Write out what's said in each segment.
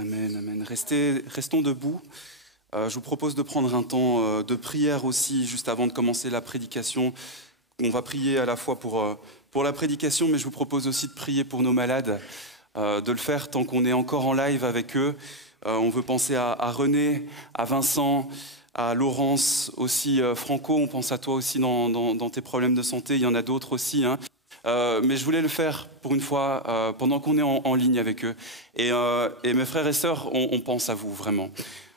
Amen, amen. Restons debout. Je vous propose de prendre un temps de prière aussi, juste avant de commencer la prédication. On va prier à la fois pour la prédication, mais je vous propose aussi de prier pour nos malades, de le faire tant qu'on est encore en live avec eux. On veut penser à René, à Vincent, à Laurence, aussi Franco, on pense à toi aussi dans tes problèmes de santé, il y en a d'autres aussi, hein. Mais je voulais le faire pour une fois pendant qu'on est en ligne avec eux. Et mes frères et sœurs, on pense à vous vraiment.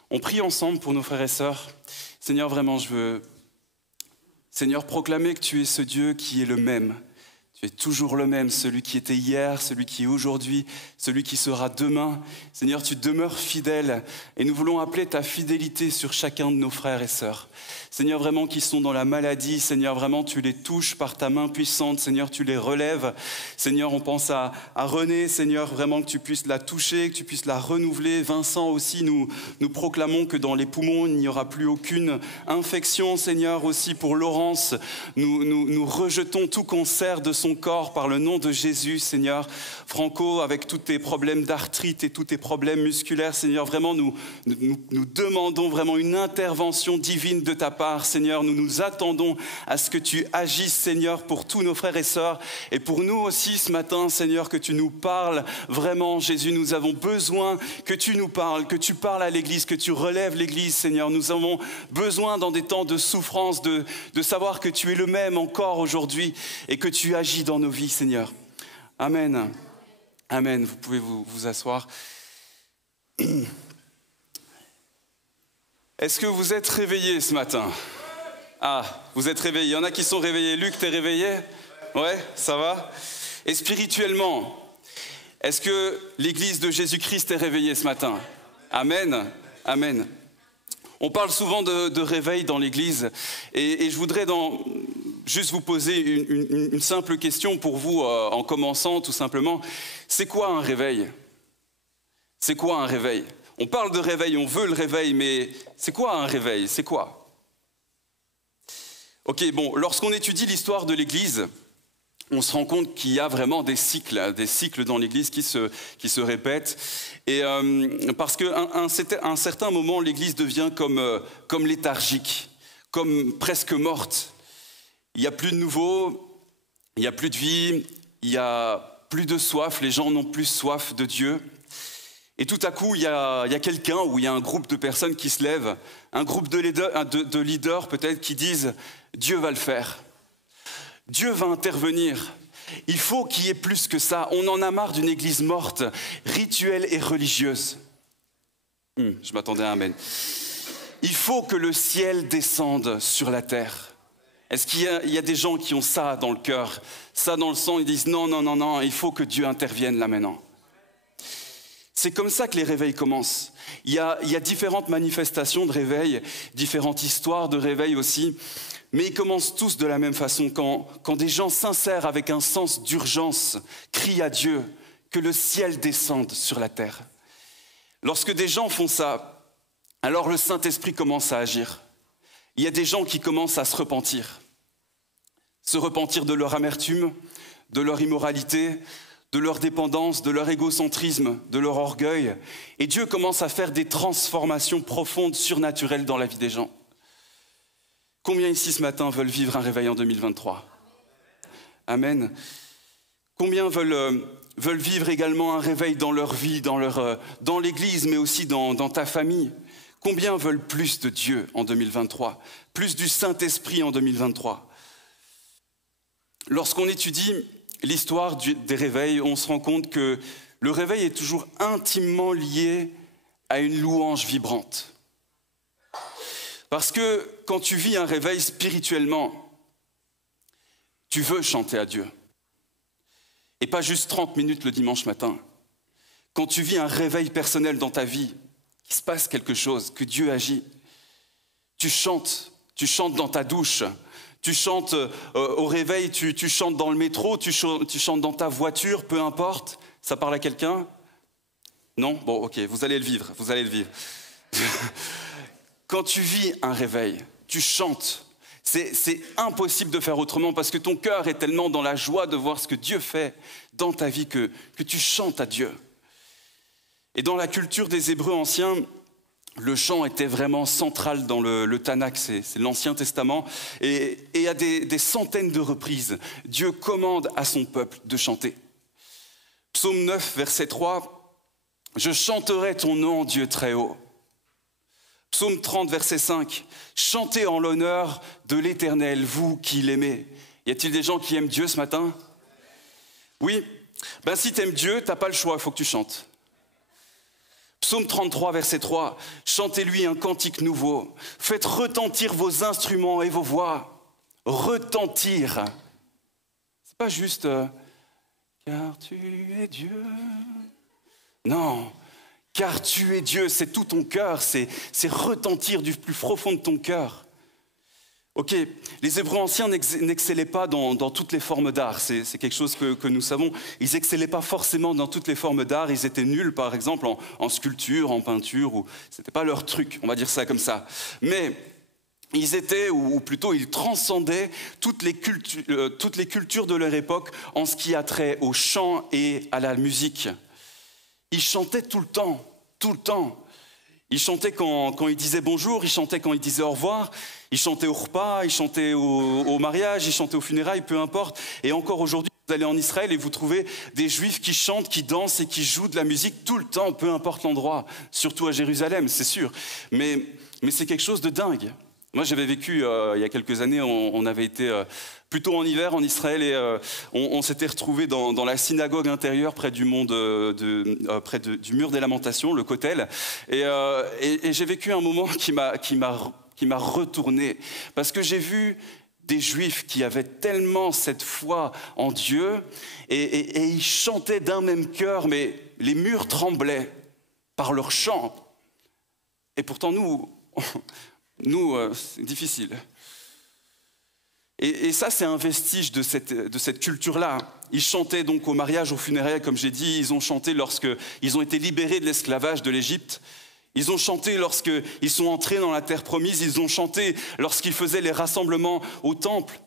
On prie ensemble pour nos frères et sœurs. Seigneur, vraiment, je veux, Seigneur, proclamer que tu es ce Dieu qui est le même. Tu es toujours le même, celui qui était hier, celui qui est aujourd'hui, celui qui sera demain. Seigneur, tu demeures fidèle et nous voulons appeler ta fidélité sur chacun de nos frères et sœurs. Seigneur, vraiment, qui sont dans la maladie, Seigneur, vraiment, tu les touches par ta main puissante. Seigneur, tu les relèves. Seigneur, on pense à René, Seigneur, vraiment que tu puisses la toucher, que tu puisses la renouveler. Vincent aussi, nous proclamons que dans les poumons, il n'y aura plus aucune infection. Seigneur, aussi pour Laurence, nous rejetons tout cancer de son corps par le nom de Jésus, Seigneur. Franco, avec tous tes problèmes d'arthrite et tous tes problèmes musculaires, Seigneur, vraiment, nous demandons vraiment une intervention divine de ta part. Seigneur, nous nous attendons à ce que tu agisses, Seigneur, pour tous nos frères et sœurs et pour nous aussi ce matin, Seigneur, que tu nous parles vraiment, Jésus, nous avons besoin que tu nous parles, que tu parles à l'Église, que tu relèves l'Église, Seigneur. Nous avons besoin dans des temps de souffrance de savoir que tu es le même encore aujourd'hui et que tu agis dans nos vies, Seigneur. Amen. Amen. Vous pouvez vous asseoir. Est-ce que vous êtes réveillés ce matin? Ah, vous êtes réveillés. Il y en a qui sont réveillés. Luc, t'es réveillé? Ouais, ça va? Et spirituellement, est-ce que l'Église de Jésus-Christ est réveillée ce matin? Amen. Amen. On parle souvent de réveil dans l'Église et je voudrais juste vous poser une simple question pour vous en commençant tout simplement. C'est quoi un réveil? C'est quoi un réveil? On parle de réveil, on veut le réveil, mais c'est quoi un réveil? C'est quoi? Ok, bon, lorsqu'on étudie l'histoire de l'Église, on se rend compte qu'il y a vraiment des cycles dans l'Église qui se répètent. Et parce qu'à un certain moment, l'Église devient comme léthargique, comme presque morte. Il n'y a plus de nouveau, il n'y a plus de vie, il n'y a plus de soif, les gens n'ont plus soif de Dieu. Et tout à coup, il y a quelqu'un ou il y a un groupe de personnes qui se lèvent, un groupe de leaders peut-être qui disent « Dieu va le faire ». Dieu va intervenir. Il faut qu'il y ait plus que ça. On en a marre d'une église morte, rituelle et religieuse. Je m'attendais à un amen. Il faut que le ciel descende sur la terre. Est-ce qu'il y a des gens qui ont ça dans le cœur, ça dans le sang, ils disent non, il faut que Dieu intervienne là maintenant. C'est comme ça que les réveils commencent. Il y a différentes manifestations de réveil, différentes histoires de réveil aussi. Mais ils commencent tous de la même façon, quand des gens sincères avec un sens d'urgence crient à Dieu que le ciel descende sur la terre. Lorsque des gens font ça, alors le Saint-Esprit commence à agir. Il y a des gens qui commencent à se repentir de leur amertume, de leur immoralité, de leur dépendance, de leur égocentrisme, de leur orgueil. Et Dieu commence à faire des transformations profondes, surnaturelles dans la vie des gens. Combien ici ce matin veulent vivre un réveil en 2023? Amen. Combien veulent vivre également un réveil dans leur vie, dans l'Église, mais aussi dans ta famille? Combien veulent plus de Dieu en 2023? Plus du Saint-Esprit en 2023? Lorsqu'on étudie l'histoire des réveils, on se rend compte que le réveil est toujours intimement lié à une louange vibrante. Parce que quand tu vis un réveil spirituellement, tu veux chanter à Dieu. Et pas juste 30 minutes le dimanche matin. Quand tu vis un réveil personnel dans ta vie, qu'il se passe quelque chose, que Dieu agit, tu chantes dans ta douche, tu chantes au réveil, tu chantes dans le métro, tu chantes dans ta voiture, peu importe. Ça parle à quelqu'un? Non? Bon, ok, vous allez le vivre. Quand tu vis un réveil, tu chantes. C'est impossible de faire autrement parce que ton cœur est tellement dans la joie de voir ce que Dieu fait dans ta vie que tu chantes à Dieu. Et dans la culture des Hébreux anciens, le chant était vraiment central dans le Tanakh, c'est l'Ancien Testament. Et à des centaines de reprises, Dieu commande à son peuple de chanter. Psaume 9, verset 3, « Je chanterai ton nom, Dieu très haut ». Psaume 30, verset 5, « Chantez en l'honneur de l'Éternel, vous qui l'aimez ». Y a-t-il des gens qui aiment Dieu ce matin? Oui. Ben si tu aimes Dieu, tu n'as pas le choix, il faut que tu chantes. Psaume 33, verset 3, « Chantez-lui un cantique nouveau, faites retentir vos instruments et vos voix. » Retentir. C'est pas juste « car tu es Dieu ». Non, car tu es Dieu, c'est tout ton cœur, c'est retentir du plus profond de ton cœur. Ok, les Hébreux anciens n'excellaient pas dans toutes les formes d'art, c'est quelque chose que nous savons. Ils n'excellaient pas forcément dans toutes les formes d'art, ils étaient nuls par exemple en sculpture, en peinture, ou c'était pas leur truc, on va dire ça comme ça. Mais ils étaient, ou plutôt ils transcendaient toutes les cultures de leur époque en ce qui a trait au chant et à la musique. Ils chantaient tout le temps, tout le temps. Ils chantaient quand ils disaient bonjour, ils chantaient quand ils disaient au revoir, ils chantaient au repas, ils chantaient au mariage, ils chantaient aux funérailles, peu importe. Et encore aujourd'hui, vous allez en Israël et vous trouvez des Juifs qui chantent, qui dansent et qui jouent de la musique tout le temps, peu importe l'endroit, surtout à Jérusalem, c'est sûr. Mais c'est quelque chose de dingue. Moi, j'avais vécu, il y a quelques années, on avait été plutôt en hiver en Israël et on s'était retrouvés dans la synagogue intérieure près du mur des Lamentations, le Kotel. Et j'ai vécu un moment qui m'a retourné, parce que j'ai vu des Juifs qui avaient tellement cette foi en Dieu et ils chantaient d'un même cœur, mais les murs tremblaient par leur chant. Et pourtant, nous, c'est difficile. Et ça, c'est un vestige de cette culture-là. Ils chantaient donc au mariage, aux funérailles, comme j'ai dit. Ils ont chanté lorsqu'ils ont été libérés de l'esclavage de l'Égypte. Ils ont chanté lorsqu'ils sont entrés dans la terre promise. Ils ont chanté lorsqu'ils faisaient les rassemblements au temple.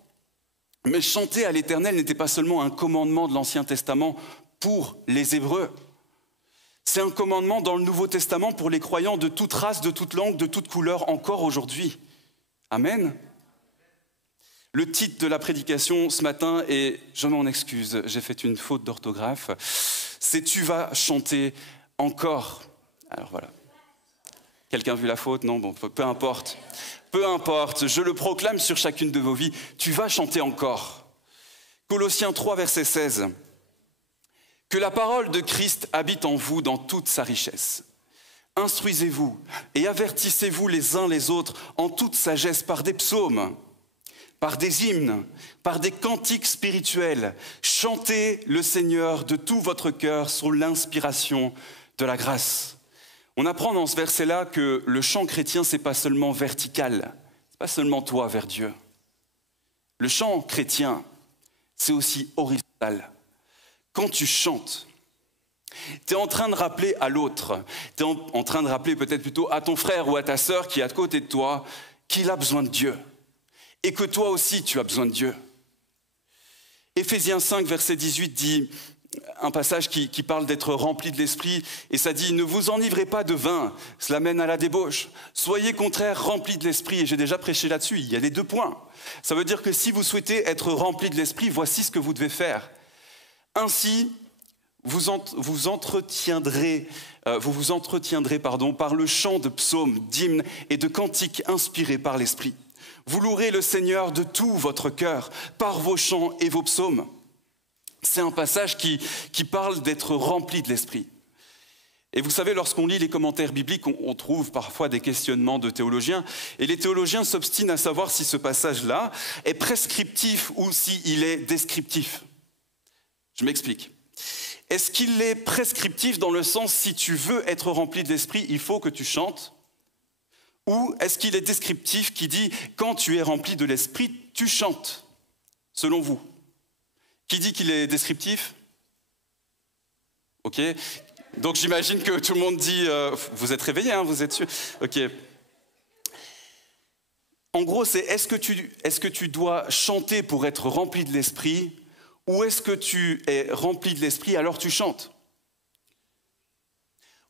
Mais chanter à l'Éternel n'était pas seulement un commandement de l'Ancien Testament pour les Hébreux. C'est un commandement dans le Nouveau Testament pour les croyants de toute race, de toute langue, de toute couleur, encore aujourd'hui. Amen. Le titre de la prédication ce matin est, je m'en excuse, j'ai fait une faute d'orthographe, c'est « Tu vas chanter encore ». Alors voilà. Quelqu'un a vu la faute? Non, bon, peu importe. Peu importe, je le proclame sur chacune de vos vies, tu vas chanter encore. Colossiens 3, verset 16. Que la parole de Christ habite en vous dans toute sa richesse. Instruisez-vous et avertissez-vous les uns les autres en toute sagesse par des psaumes, par des hymnes, par des cantiques spirituels. Chantez le Seigneur de tout votre cœur sous l'inspiration de la grâce. On apprend dans ce verset-là que le chant chrétien, c'est pas seulement vertical, c'est pas seulement toi vers Dieu. Le chant chrétien, c'est aussi horizontal. Quand tu chantes, tu es en train de rappeler à l'autre, tu es en train de rappeler peut-être plutôt à ton frère ou à ta sœur qui est à côté de toi qu'il a besoin de Dieu et que toi aussi tu as besoin de Dieu. Éphésiens 5, verset 18 dit un passage qui parle d'être rempli de l'esprit et ça dit « Ne vous enivrez pas de vin, cela mène à la débauche. Soyez contraire remplis de l'esprit » et j'ai déjà prêché là-dessus, il y a les 2 points. Ça veut dire que si vous souhaitez être rempli de l'esprit, voici ce que vous devez faire. Ainsi, vous vous entretiendrez par le chant de psaumes, d'hymnes et de cantiques inspirés par l'Esprit. Vous louerez le Seigneur de tout votre cœur, par vos chants et vos psaumes. C'est un passage qui parle d'être rempli de l'Esprit. Et vous savez, lorsqu'on lit les commentaires bibliques, on trouve parfois des questionnements de théologiens. Et les théologiens s'obstinent à savoir si ce passage-là est prescriptif ou s'il est descriptif. Je m'explique. Est-ce qu'il est prescriptif dans le sens si tu veux être rempli de l'esprit, il faut que tu chantes? Ou est-ce qu'il est descriptif qui dit quand tu es rempli de l'esprit, tu chantes? Selon vous. Qui dit qu'il est descriptif? Ok. Donc j'imagine que tout le monde dit vous êtes réveillés, hein, vous êtes sûr? Ok. En gros, c'est est-ce que tu dois chanter pour être rempli de l'esprit? Ou est-ce que tu es rempli de l'esprit alors tu chantes?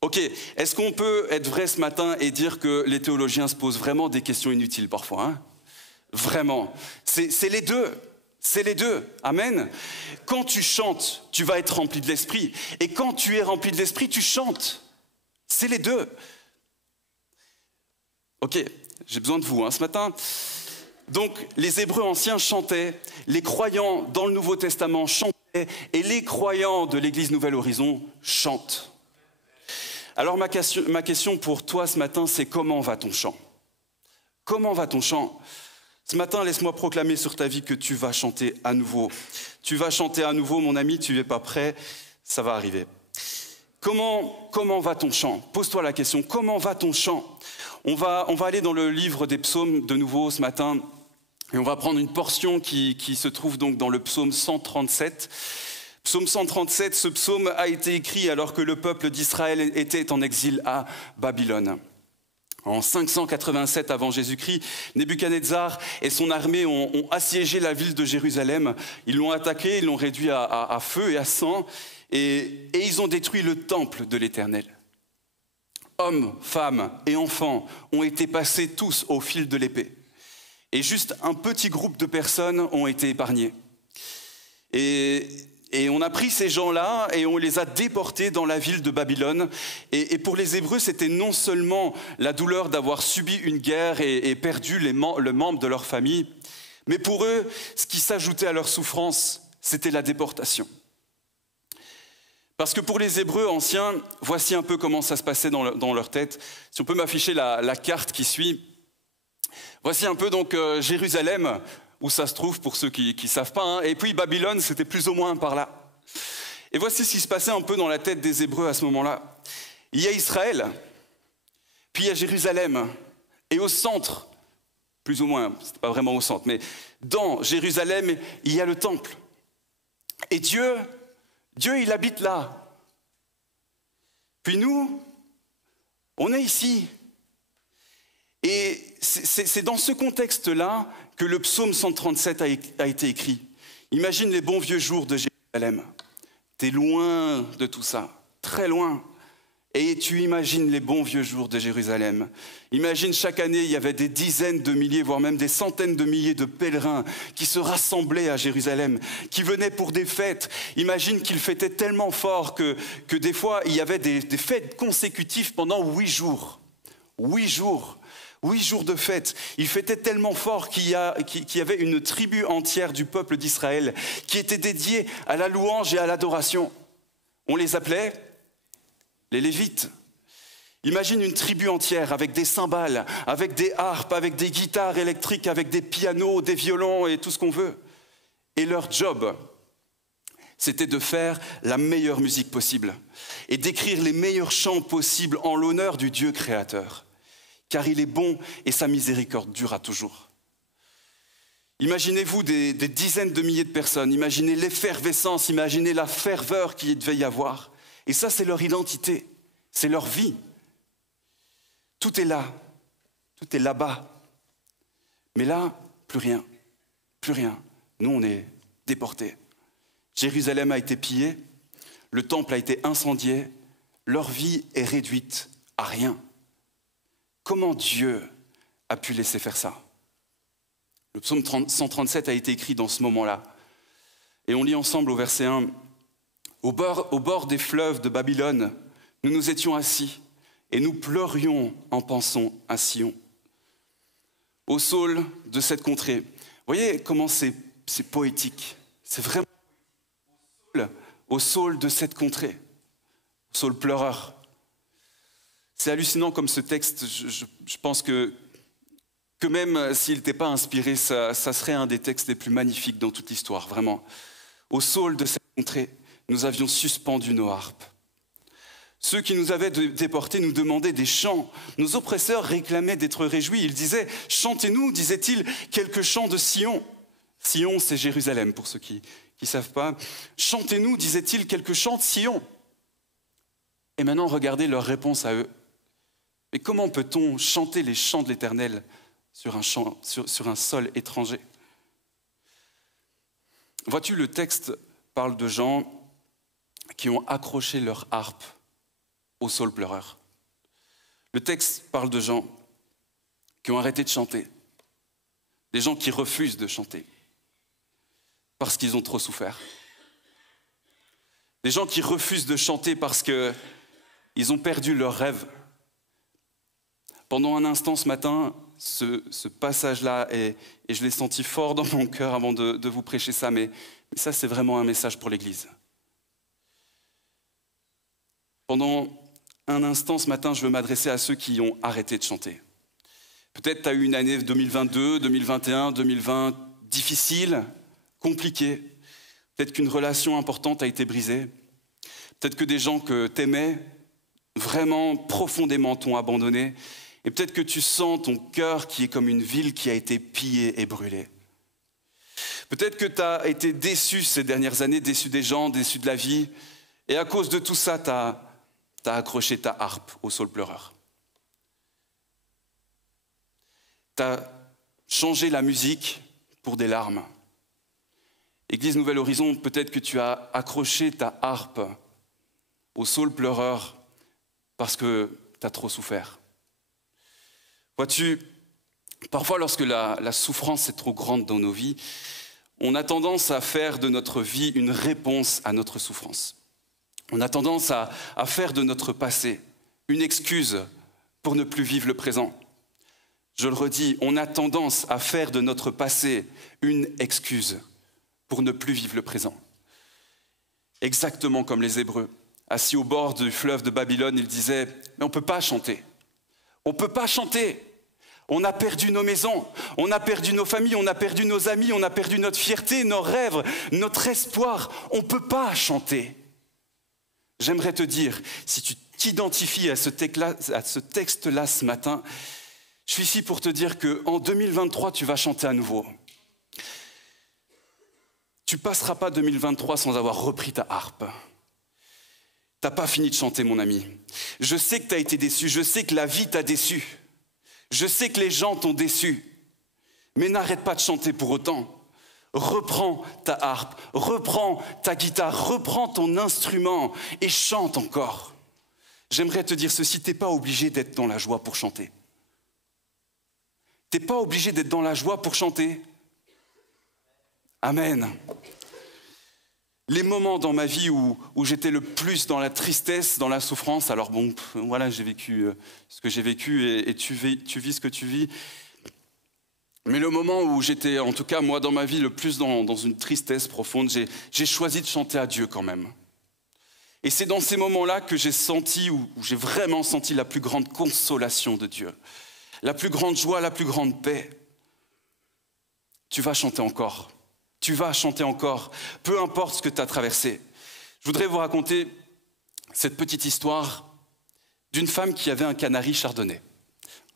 Ok, est-ce qu'on peut être vrai ce matin et dire que les théologiens se posent vraiment des questions inutiles parfois, hein? Vraiment, c'est les deux. C'est les deux, amen. Quand tu chantes, tu vas être rempli de l'esprit. Et quand tu es rempli de l'esprit, tu chantes. C'est les deux. Ok, j'ai besoin de vous ce matin. Donc, les Hébreux anciens chantaient, les croyants dans le Nouveau Testament chantaient, et les croyants de l'Église Nouvel Horizon chantent. Alors, ma question pour toi ce matin, c'est comment va ton chant? Comment va ton chant? Ce matin, laisse-moi proclamer sur ta vie que tu vas chanter à nouveau. Tu vas chanter à nouveau, mon ami, tu n'es pas prêt, ça va arriver. Comment va ton chant? Pose-toi la question, comment va ton chant? On va aller dans le livre des psaumes de nouveau ce matin, et on va prendre une portion qui se trouve donc dans le psaume 137. Psaume 137, ce psaume a été écrit alors que le peuple d'Israël était en exil à Babylone. En 587 avant Jésus-Christ, Nebuchadnezzar et son armée ont assiégé la ville de Jérusalem. Ils l'ont attaquée, ils l'ont réduit à feu et à sang, et ils ont détruit le temple de l'Éternel. Hommes, femmes et enfants ont été passés tous au fil de l'épée. Et juste un petit groupe de personnes ont été épargnés. Et on a pris ces gens-là et on les a déportés dans la ville de Babylone. Et pour les Hébreux, c'était non seulement la douleur d'avoir subi une guerre et perdu le membre de leur famille, mais pour eux, ce qui s'ajoutait à leur souffrance, c'était la déportation. Parce que pour les Hébreux anciens, voici un peu comment ça se passait dans leur tête. Si on peut m'afficher la carte qui suit. Voici un peu donc Jérusalem, où ça se trouve pour ceux qui ne savent pas. Et puis Babylone, c'était plus ou moins par là. Et voici ce qui se passait un peu dans la tête des Hébreux à ce moment-là. Il y a Israël, puis il y a Jérusalem. Et au centre, plus ou moins, ce n'est pas vraiment au centre, mais dans Jérusalem, il y a le temple. Et Dieu, il habite là. Puis nous, on est ici. Et c'est dans ce contexte-là que le psaume 137 a été écrit. Imagine les bons vieux jours de Jérusalem. T'es loin de tout ça, très loin. Et tu imagines les bons vieux jours de Jérusalem. Imagine chaque année, il y avait des dizaines de milliers, voire même des centaines de milliers de pèlerins qui se rassemblaient à Jérusalem, qui venaient pour des fêtes. Imagine qu'ils fêtaient tellement fort que des fois, il y avait des fêtes consécutives pendant 8 jours. 8 jours. 8 jours de fête. Ils fêtaient tellement fort qu'il y avait une tribu entière du peuple d'Israël qui était dédiée à la louange et à l'adoration. On les appelait les Lévites. Imagine une tribu entière avec des cymbales, avec des harpes, avec des guitares électriques, avec des pianos, des violons et tout ce qu'on veut. Et leur job, c'était de faire la meilleure musique possible et d'écrire les meilleurs chants possibles en l'honneur du Dieu créateur. Car il est bon et sa miséricorde durera toujours. Imaginez-vous des dizaines de milliers de personnes, imaginez l'effervescence, imaginez la ferveur qu'il devait y avoir. Et ça, c'est leur identité, c'est leur vie. Tout est là, tout est là-bas. Mais là, plus rien, plus rien. Nous, on est déportés. Jérusalem a été pillée, le temple a été incendié, leur vie est réduite à rien. Comment Dieu a pu laisser faire ça? Le psaume 137 a été écrit dans ce moment-là. Et on lit ensemble au verset 1. Au bord des fleuves de Babylone, nous nous étions assis et nous pleurions en pensant à Sion. Au saule de cette contrée. Vous voyez comment c'est poétique. C'est vraiment au saule de cette contrée. Au saule pleureur. C'est hallucinant comme ce texte, je pense que même s'il n'était pas inspiré, ça serait un des textes les plus magnifiques dans toute l'histoire, vraiment. Au saule de cette contrée, nous avions suspendu nos harpes. Ceux qui nous avaient déportés nous demandaient des chants. Nos oppresseurs réclamaient d'être réjouis. Ils disaient « Chantez-nous », disaient-ils, « quelques chants de Sion ». Sion, c'est Jérusalem, pour ceux qui ne savent pas. « Chantez-nous », disaient-ils, « quelques chants de Sion ». Et maintenant, regardez leur réponse à eux. Mais comment peut-on chanter les chants de l'Éternel sur un sol étranger? Vois-tu, le texte parle de gens qui ont accroché leur harpe au saule pleureur. Le texte parle de gens qui ont arrêté de chanter, des gens qui refusent de chanter parce qu'ils ont trop souffert, des gens qui refusent de chanter parce qu'ils ont perdu leur rêve. Pendant un instant ce matin, ce passage-là, et je l'ai senti fort dans mon cœur avant de vous prêcher ça, mais ça c'est vraiment un message pour l'Église. Pendant un instant ce matin, je veux m'adresser à ceux qui ont arrêté de chanter. Peut-être tu as eu une année 2022, 2021, 2020 difficile, compliquée. Peut-être qu'une relation importante a été brisée. Peut-être que des gens que tu aimais vraiment profondément t'ont abandonné. Et peut-être que tu sens ton cœur qui est comme une ville qui a été pillée et brûlée. Peut-être que tu as été déçu ces dernières années, déçu des gens, déçu de la vie. Et à cause de tout ça, tu as accroché ta harpe au saule pleureur. Tu as changé la musique pour des larmes. Église Nouvel Horizon, peut-être que tu as accroché ta harpe au saule pleureur parce que tu as trop souffert. Vois-tu, parfois lorsque la souffrance est trop grande dans nos vies, on a tendance à faire de notre vie une réponse à notre souffrance. On a tendance à faire de notre passé une excuse pour ne plus vivre le présent. Je le redis, on a tendance à faire de notre passé une excuse pour ne plus vivre le présent. Exactement comme les Hébreux. Assis au bord du fleuve de Babylone, ils disaient « Mais on ne peut pas chanter. On ne peut pas chanter. On a perdu nos maisons, on a perdu nos familles, on a perdu nos amis, on a perdu notre fierté, nos rêves, notre espoir. On ne peut pas chanter. » J'aimerais te dire, si tu t'identifies à ce texte-là ce matin, je suis ici pour te dire qu'en 2023, tu vas chanter à nouveau. Tu ne passeras pas 2023 sans avoir repris ta harpe. Tu n'as pas fini de chanter, mon ami. Je sais que tu as été déçu, je sais que la vie t'a déçu. Je sais que les gens t'ont déçu. Mais n'arrête pas de chanter pour autant. Reprends ta harpe, reprends ta guitare, reprends ton instrument et chante encore. J'aimerais te dire ceci, tu n'es pas obligé d'être dans la joie pour chanter. Tu n'es pas obligé d'être dans la joie pour chanter. Amen. Les moments dans ma vie où j'étais le plus dans la tristesse, dans la souffrance, alors bon, voilà, j'ai vécu ce que j'ai vécu et tu vis ce que tu vis. Mais le moment où j'étais, en tout cas moi dans ma vie, le plus dans une tristesse profonde, j'ai choisi de chanter à Dieu quand même. Et c'est dans ces moments-là que j'ai senti, où j'ai vraiment senti la plus grande consolation de Dieu. La plus grande joie, la plus grande paix. Tu vas chanter encore. Tu vas chanter encore, peu importe ce que tu as traversé. Je voudrais vous raconter cette petite histoire d'une femme qui avait un canari chardonnay.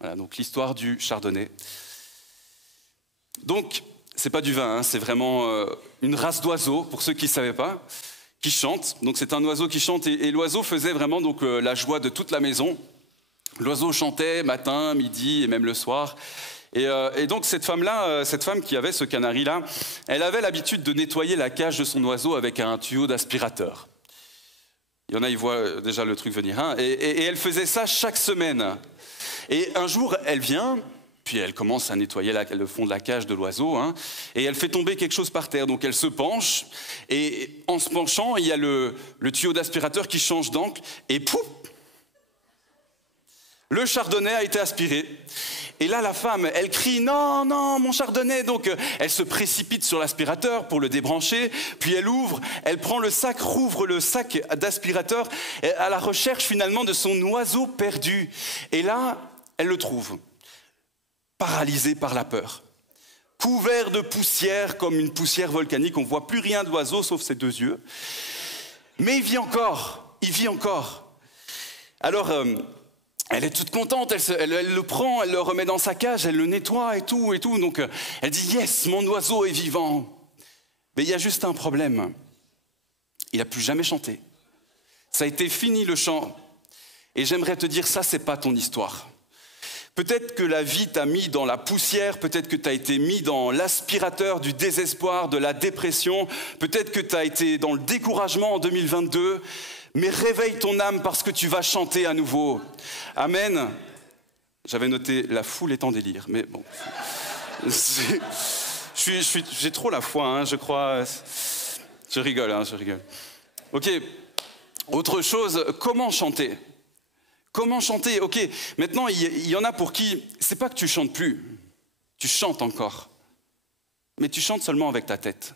Voilà, donc l'histoire du chardonnay. Donc, c'est pas du vin, hein, c'est vraiment une race d'oiseaux, pour ceux qui ne savaient pas, qui chante. Donc c'est un oiseau qui chante et l'oiseau faisait vraiment donc, la joie de toute la maison. L'oiseau chantait matin, midi et même le soir. Et donc cette femme qui avait ce canari-là, elle avait l'habitude de nettoyer la cage de son oiseau avec un tuyau d'aspirateur. Il y en a, ils voient déjà le truc venir. Hein, et elle faisait ça chaque semaine. Et un jour, elle vient, puis elle commence à nettoyer le fond de la cage de l'oiseau, hein, et elle fait tomber quelque chose par terre. Donc elle se penche, et en se penchant, il y a le tuyau d'aspirateur qui change d'angle, et pouf, le chardonnay a été aspiré. Et là, la femme, elle crie « Non, non, mon chardonnay !» Donc, elle se précipite sur l'aspirateur pour le débrancher, puis elle ouvre, elle prend le sac, rouvre le sac d'aspirateur à la recherche finalement de son oiseau perdu. Et là, elle le trouve, paralysé par la peur, couvert de poussière comme une poussière volcanique. On ne voit plus rien de l'oiseau sauf ses deux yeux. Mais il vit encore, il vit encore. Alors... elle est toute contente, elle le prend, elle le remet dans sa cage, elle le nettoie et tout. Donc elle dit « Yes, mon oiseau est vivant !» Mais il y a juste un problème. Il n'a plus jamais chanté. Ça a été fini le chant. Et j'aimerais te dire, ça, c'est pas ton histoire. Peut-être que la vie t'a mis dans la poussière, peut-être que tu as été mis dans l'aspirateur du désespoir, de la dépression, peut-être que tu as été dans le découragement en 2022. Mais réveille ton âme parce que tu vas chanter à nouveau. Amen. J'avais noté la foule est en délire, mais bon. J'ai trop la foi, hein, je crois. Je rigole, hein, je rigole. Ok, autre chose, comment chanter? Comment chanter? Ok, maintenant, il y en a pour qui, c'est pas que tu chantes plus, tu chantes encore. Mais tu chantes seulement avec ta tête.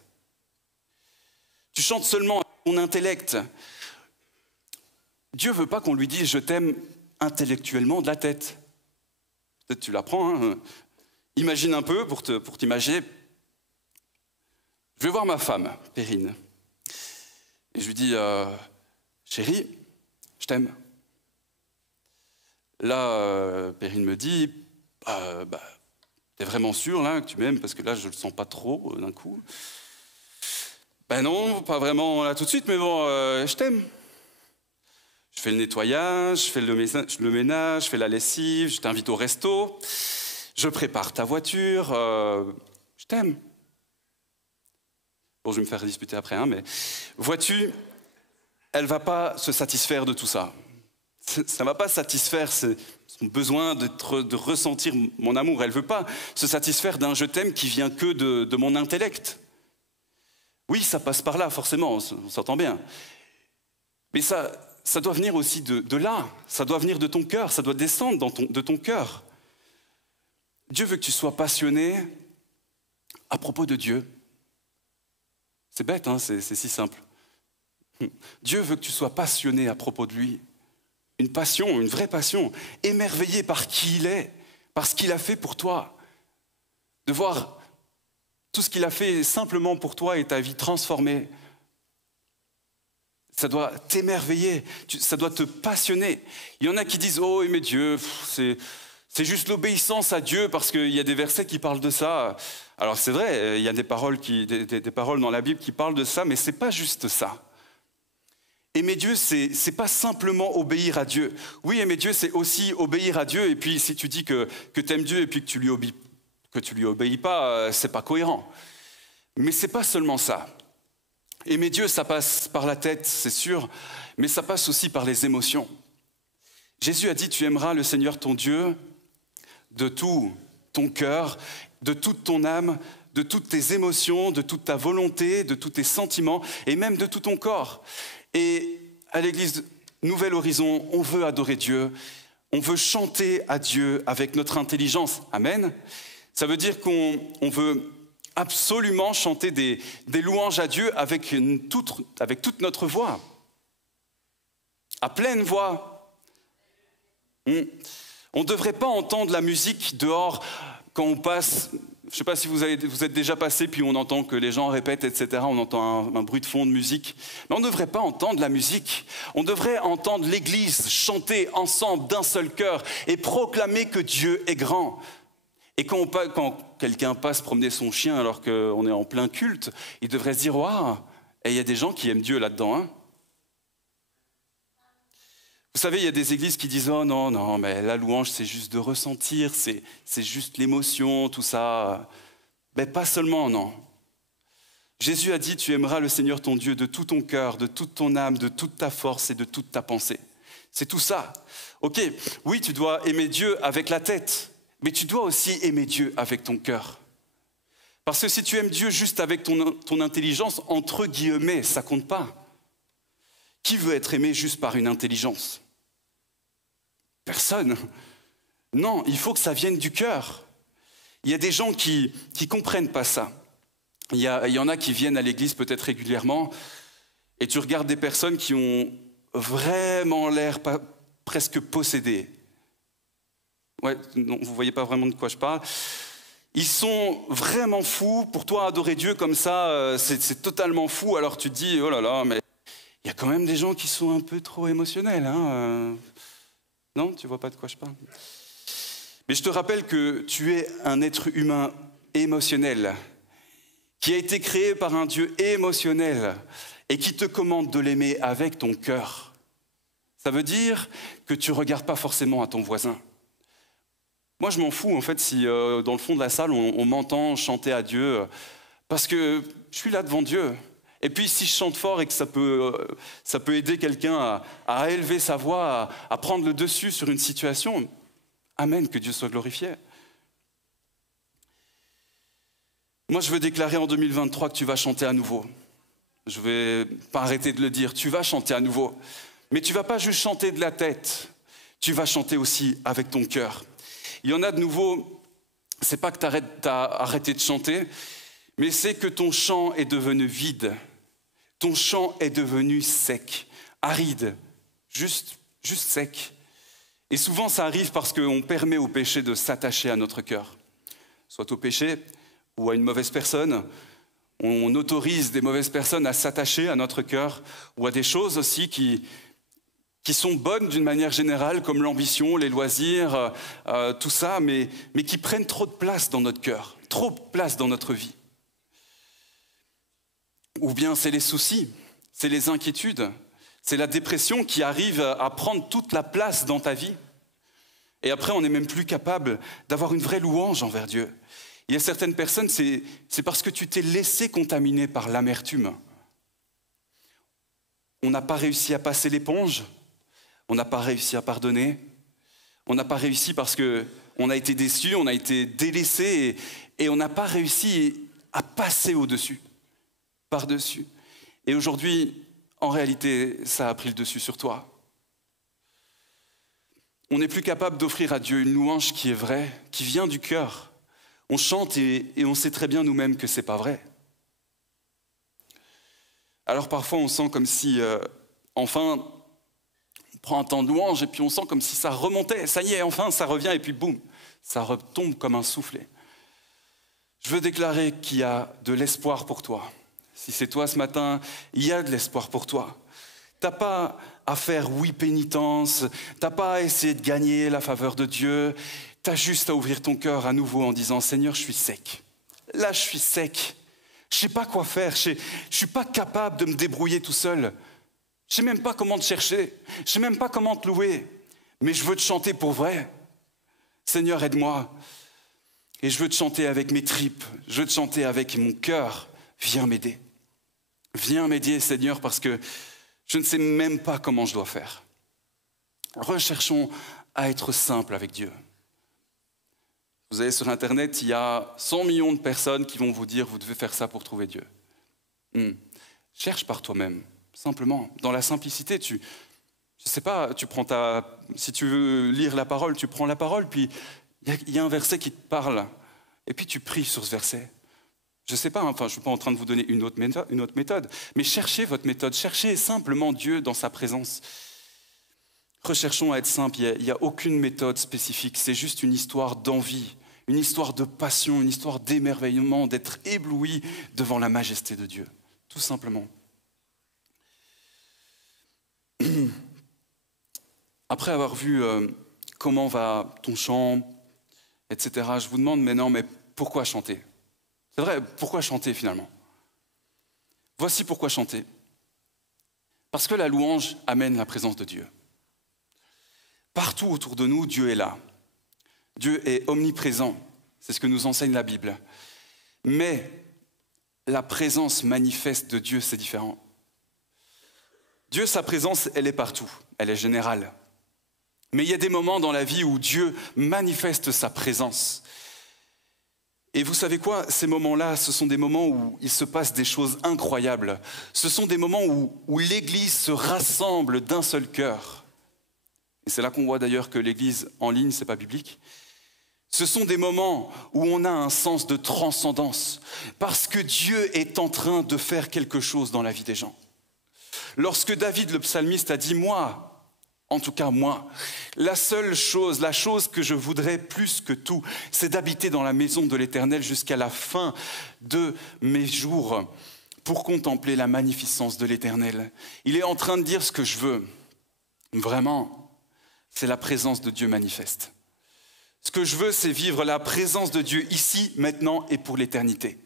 Tu chantes seulement avec ton intellect. Dieu veut pas qu'on lui dise « je t'aime » intellectuellement de la tête. Peut-être tu l'apprends, hein. Imagine un peu, pour t'imaginer. Je vais voir ma femme, Perrine. Et je lui dis « chérie, je t'aime ». Là, Perrine me dit « t'es vraiment sûr là que tu m'aimes parce que là je le sens pas trop d'un coup. » Ben non, pas vraiment là tout de suite, mais bon, je t'aime. Je fais le nettoyage, je fais le ménage, je fais la lessive, je t'invite au resto, je prépare ta voiture, je t'aime. Bon, je vais me faire disputer après, hein, mais vois-tu, elle va pas se satisfaire de tout ça. Ça ne va pas satisfaire son besoin de ressentir mon amour. Elle ne veut pas se satisfaire d'un je t'aime qui vient que de mon intellect. Oui, ça passe par là, forcément, on s'entend bien. Mais ça doit venir aussi de là, ça doit venir de ton cœur, ça doit descendre de ton cœur. Dieu veut que tu sois passionné à propos de Dieu. C'est bête, hein, c'est si simple. Dieu veut que tu sois passionné à propos de lui. Une passion, une vraie passion, émerveillé par qui il est, par ce qu'il a fait pour toi. De voir tout ce qu'il a fait simplement pour toi et ta vie transformée. Ça doit t'émerveiller, ça doit te passionner. Il y en a qui disent « Oh, aimer Dieu, c'est juste l'obéissance à Dieu parce qu'il y a des versets qui parlent de ça. » Alors c'est vrai, il y a des paroles dans la Bible qui parlent de ça, mais ce n'est pas juste ça. Aimer Dieu, c'est pas simplement obéir à Dieu. Oui, aimer Dieu, c'est aussi obéir à Dieu. Et puis, si tu dis que tu aimes Dieu et puis que tu lui obéis pas, c'est pas cohérent. Mais c'est pas seulement ça. Aimer Dieu, ça passe par la tête, c'est sûr, mais ça passe aussi par les émotions. Jésus a dit, tu aimeras le Seigneur ton Dieu de tout ton cœur, de toute ton âme, de toutes tes émotions, de toute ta volonté, de tous tes sentiments et même de tout ton corps. Et à l'église Nouvel Horizon, on veut adorer Dieu, on veut chanter à Dieu avec notre intelligence. Amen. Ça veut dire qu'on veut absolument chanter des louanges à Dieu avec toute notre voix, à pleine voix. On ne devrait pas entendre la musique dehors quand on passe. Je ne sais pas si vous êtes déjà passé, puis on entend que les gens répètent, etc. On entend un bruit de fond de musique. Mais on ne devrait pas entendre la musique. On devrait entendre l'Église chanter ensemble d'un seul cœur et proclamer que Dieu est grand. Et quand quelqu'un passe promener son chien alors qu'on est en plein culte, il devrait se dire « Waouh, et il y a des gens qui aiment Dieu là-dedans. Hein » Vous savez, il y a des églises qui disent « Oh non, mais la louange, c'est juste de ressentir, c'est juste l'émotion, tout ça. » Mais pas seulement, non. Jésus a dit « Tu aimeras le Seigneur ton Dieu de tout ton cœur, de toute ton âme, de toute ta force et de toute ta pensée. » C'est tout ça. Ok, oui, tu dois aimer Dieu avec la tête, mais tu dois aussi aimer Dieu avec ton cœur. Parce que si tu aimes Dieu juste avec ton intelligence, entre guillemets, ça compte pas. Qui veut être aimé juste par une intelligence ? Personne. Non, il faut que ça vienne du cœur. Il y a des gens qui comprennent pas ça. Il y en a qui viennent à l'église peut-être régulièrement et tu regardes des personnes qui ont vraiment l'air presque possédées. Ouais, non, vous voyez pas vraiment de quoi je parle. Ils sont vraiment fous. Pour toi, adorer Dieu comme ça, c'est totalement fou. Alors tu te dis, oh là là, mais il y a quand même des gens qui sont un peu trop émotionnels. Hein. Non, tu vois pas de quoi je parle. Mais je te rappelle que tu es un être humain émotionnel, qui a été créé par un Dieu émotionnel et qui te commande de l'aimer avec ton cœur. Ça veut dire que tu ne regardes pas forcément à ton voisin. Moi, je m'en fous, en fait, si dans le fond de la salle, on m'entend chanter à Dieu, parce que je suis là devant Dieu. Et puis si je chante fort et que ça peut aider quelqu'un à élever sa voix, à prendre le dessus sur une situation, amen, que Dieu soit glorifié. Moi, je veux déclarer en 2023 que tu vas chanter à nouveau. Je ne vais pas arrêter de le dire, tu vas chanter à nouveau. Mais tu ne vas pas juste chanter de la tête, tu vas chanter aussi avec ton cœur. Il y en a de nouveau, c'est pas que tu as arrêté de chanter, mais c'est que ton chant est devenu vide. Ton chant est devenu sec, aride, juste sec. Et souvent, ça arrive parce qu'on permet au péché de s'attacher à notre cœur. Soit au péché ou à une mauvaise personne. On autorise des mauvaises personnes à s'attacher à notre cœur ou à des choses aussi qui sont bonnes d'une manière générale, comme l'ambition, les loisirs, tout ça, mais qui prennent trop de place dans notre cœur, trop de place dans notre vie. Ou bien c'est les soucis, c'est les inquiétudes, c'est la dépression qui arrive à prendre toute la place dans ta vie. Et après, on n'est même plus capable d'avoir une vraie louange envers Dieu. Il y a certaines personnes, c'est parce que tu t'es laissé contaminer par l'amertume. On n'a pas réussi à passer l'éponge, on n'a pas réussi à pardonner, on n'a pas réussi parce qu'on a été déçu, on a été délaissé et on n'a pas réussi à passer au-dessus, par-dessus. Et aujourd'hui, en réalité, ça a pris le dessus sur toi. On n'est plus capable d'offrir à Dieu une louange qui est vraie, qui vient du cœur. On chante et on sait très bien nous-mêmes que ce n'est pas vrai. Alors parfois on sent comme si, enfin, on prend un temps de louange et puis on sent comme si ça remontait. Ça y est, enfin ça revient et puis boum, ça retombe comme un soufflet. Je veux déclarer qu'il y a de l'espoir pour toi. Si c'est toi ce matin, il y a de l'espoir pour toi. Tu n'as pas à faire pénitence, tu n'as pas à essayer de gagner la faveur de Dieu. Tu as juste à ouvrir ton cœur à nouveau en disant « Seigneur, je suis sec. Là, je suis sec. Je ne sais pas quoi faire. Je ne suis pas capable de me débrouiller tout seul. Je ne sais même pas comment te chercher. Je ne sais même pas comment te louer. Mais je veux te chanter pour vrai. Seigneur, aide-moi. Et je veux te chanter avec mes tripes. Je veux te chanter avec mon cœur. Viens m'aider. Viens m'aider, Seigneur, parce que je ne sais même pas comment je dois faire. » Recherchons à être simples avec Dieu. Vous allez sur Internet, il y a 100 millions de personnes qui vont vous dire « vous devez faire ça pour trouver Dieu ». Cherche par toi-même, simplement. Dans la simplicité, je sais pas, si tu veux lire la parole, tu prends la parole, puis il y a un verset qui te parle, et puis tu pries sur ce verset. Je sais pas, enfin, je suis pas en train de vous donner une autre méthode, mais cherchez votre méthode, cherchez simplement Dieu dans sa présence. Recherchons à être simples, il n'y a aucune méthode spécifique, c'est juste une histoire d'envie, une histoire de passion, une histoire d'émerveillement, d'être ébloui devant la majesté de Dieu, tout simplement. Après avoir vu comment va ton chant, etc., je vous demande, mais pourquoi chanter ? C'est vrai, pourquoi chanter finalement ? Voici pourquoi chanter. Parce que la louange amène la présence de Dieu. Partout autour de nous, Dieu est là. Dieu est omniprésent, c'est ce que nous enseigne la Bible. Mais la présence manifeste de Dieu, c'est différent. Dieu, sa présence, elle est partout, elle est générale. Mais il y a des moments dans la vie où Dieu manifeste sa présence. Et vous savez quoi ? Ces moments-là, ce sont des moments où il se passe des choses incroyables. Ce sont des moments où l'Église se rassemble d'un seul cœur. Et c'est là qu'on voit d'ailleurs que l'Église en ligne, ce n'est pas biblique. Ce sont des moments où on a un sens de transcendance, parce que Dieu est en train de faire quelque chose dans la vie des gens. Lorsque David, le psalmiste, a dit « moi », en tout cas moi, la chose que je voudrais plus que tout, c'est d'habiter dans la maison de l'Éternel jusqu'à la fin de mes jours pour contempler la magnificence de l'Éternel. Il est en train de dire ce que je veux. Vraiment, c'est la présence de Dieu manifeste. Ce que je veux, c'est vivre la présence de Dieu ici, maintenant et pour l'éternité.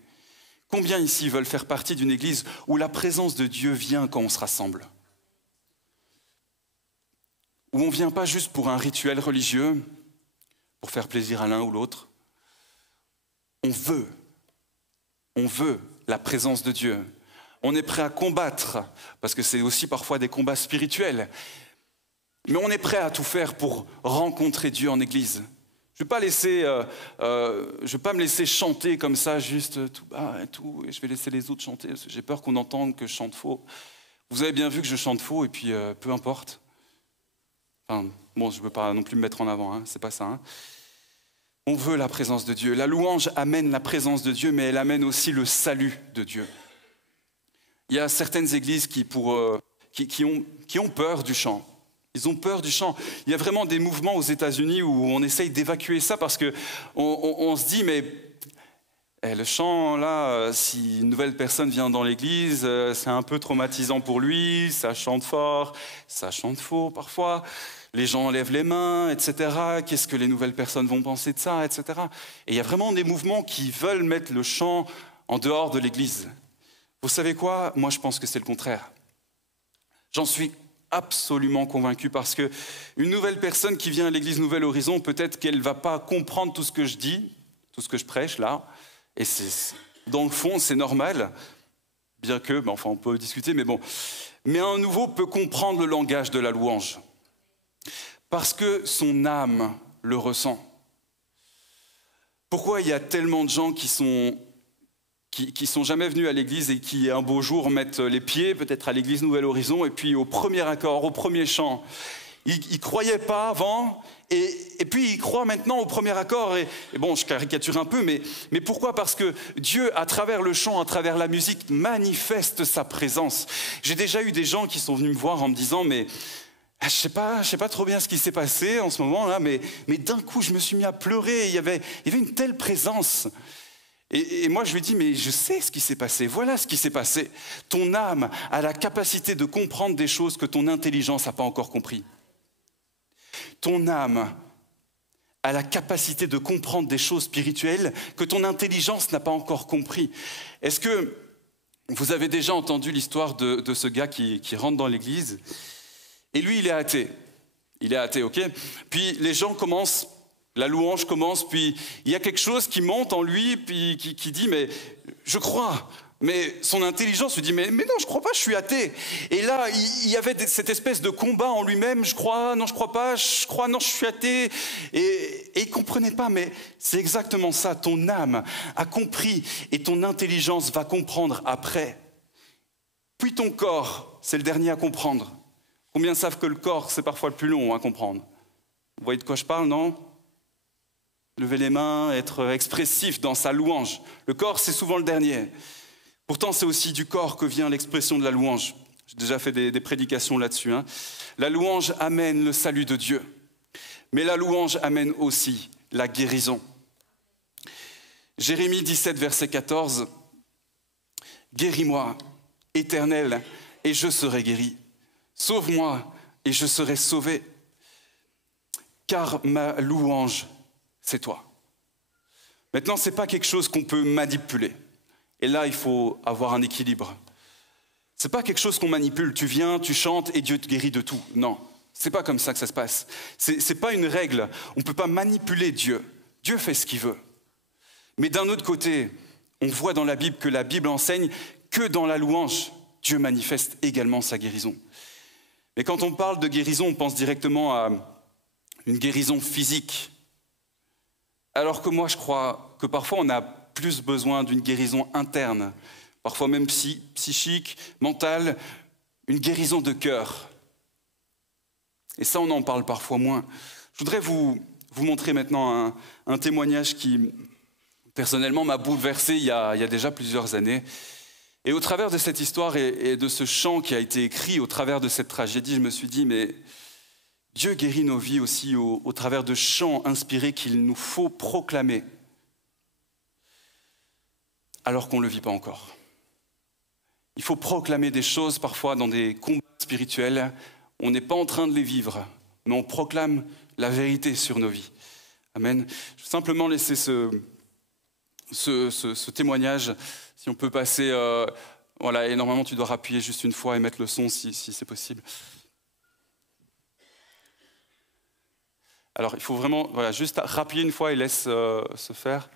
Combien ici veulent faire partie d'une église où la présence de Dieu vient quand on se rassemble ? Où on ne vient pas juste pour un rituel religieux, pour faire plaisir à l'un ou l'autre. On veut la présence de Dieu. On est prêt à combattre, parce que c'est aussi parfois des combats spirituels. Mais on est prêt à tout faire pour rencontrer Dieu en église. Je ne vais pas me laisser chanter comme ça, juste tout bas et tout, et je vais laisser les autres chanter, parce que j'ai peur qu'on entende que je chante faux. Vous avez bien vu que je chante faux, et puis peu importe. Enfin, bon, je ne veux pas non plus me mettre en avant, hein, c'est pas ça. Hein. On veut la présence de Dieu. La louange amène la présence de Dieu, mais elle amène aussi le salut de Dieu. Il y a certaines églises qui ont peur du chant. Ils ont peur du chant. Il y a vraiment des mouvements aux États-Unis où on essaye d'évacuer ça parce qu'on se dit, mais le chant, là, si une nouvelle personne vient dans l'église, c'est un peu traumatisant pour lui, ça chante fort, ça chante faux parfois, les gens lèvent les mains, etc. Qu'est-ce que les nouvelles personnes vont penser de ça, etc. Et il y a vraiment des mouvements qui veulent mettre le chant en dehors de l'église. Vous savez quoi? Moi, je pense que c'est le contraire. J'en suis absolument convaincu parce que une nouvelle personne qui vient à l'église Nouvel Horizon, peut-être qu'elle ne va pas comprendre tout ce que je dis, tout ce que je prêche là, et dans le fond, c'est normal, bien que, enfin on peut discuter, mais bon. Mais un nouveau peut comprendre le langage de la louange, parce que son âme le ressent. Pourquoi il y a tellement de gens qui sont jamais venus à l'église et qui, un beau jour, mettent les pieds peut-être à l'église Nouvel Horizon et puis au premier accord, au premier chant, ils ne croyaient pas avant et puis ils croient maintenant au premier accord. Et bon, je caricature un peu, mais pourquoi? Parce que Dieu, à travers le chant, à travers la musique, manifeste sa présence. J'ai déjà eu des gens qui sont venus me voir en me disant, mais je sais pas trop bien ce qui s'est passé en ce moment-là, mais d'un coup, je me suis mis à pleurer. Il y avait une telle présence. Et moi, je lui dis, mais je sais ce qui s'est passé. Voilà ce qui s'est passé. Ton âme a la capacité de comprendre des choses que ton intelligence n'a pas encore compris. Ton âme a la capacité de comprendre des choses spirituelles que ton intelligence n'a pas encore compris. Est-ce que vous avez déjà entendu l'histoire de ce gars qui rentre dans l'église? Et lui, il est athée. Il est athée, ok? Puis les gens commencent... La louange commence, puis il y a quelque chose qui monte en lui, puis qui dit, mais je crois. Mais son intelligence lui dit, mais non, je crois pas, je suis athée. Et là, il y avait cette espèce de combat en lui-même, je crois, non, je crois pas, je crois, non, je suis athée. Et il comprenait pas, mais c'est exactement ça, ton âme a compris et ton intelligence va comprendre après. Puis ton corps, c'est le dernier à comprendre. Combien savent que le corps, c'est parfois le plus long à comprendre? Vous voyez de quoi je parle, non? Lever les mains, être expressif dans sa louange. Le corps, c'est souvent le dernier. Pourtant, c'est aussi du corps que vient l'expression de la louange. J'ai déjà fait des prédications là-dessus. Hein. La louange amène le salut de Dieu. Mais la louange amène aussi la guérison. Jérémie 17, verset 14. « Guéris-moi, Éternel, et je serai guéri. Sauve-moi, et je serai sauvé. Car ma louange, c'est toi. » Maintenant, ce n'est pas quelque chose qu'on peut manipuler. Et là, il faut avoir un équilibre. Ce n'est pas quelque chose qu'on manipule. Tu viens, tu chantes et Dieu te guérit de tout. Non, ce n'est pas comme ça que ça se passe. Ce n'est pas une règle. On ne peut pas manipuler Dieu. Dieu fait ce qu'il veut. Mais d'un autre côté, on voit dans la Bible que la Bible enseigne que dans la louange, Dieu manifeste également sa guérison. Mais quand on parle de guérison, on pense directement à une guérison physique. Alors que moi, je crois que parfois, on a plus besoin d'une guérison interne, parfois même psychique, mentale, une guérison de cœur. Et ça, on en parle parfois moins. Je voudrais vous montrer maintenant un témoignage qui, personnellement, m'a bouleversé il y a déjà plusieurs années. Et au travers de cette histoire et de ce chant qui a été écrit, au travers de cette tragédie, je me suis dit, mais Dieu guérit nos vies aussi au travers de chants inspirés qu'il nous faut proclamer, alors qu'on ne le vit pas encore. Il faut proclamer des choses parfois dans des combats spirituels. On n'est pas en train de les vivre, mais on proclame la vérité sur nos vies. Amen. Je vais simplement laisser ce témoignage. Si on peut passer... voilà, et normalement tu dois appuyer juste une fois et mettre le son si c'est possible. Alors, il faut vraiment juste rappuyer une fois et laisse se faire.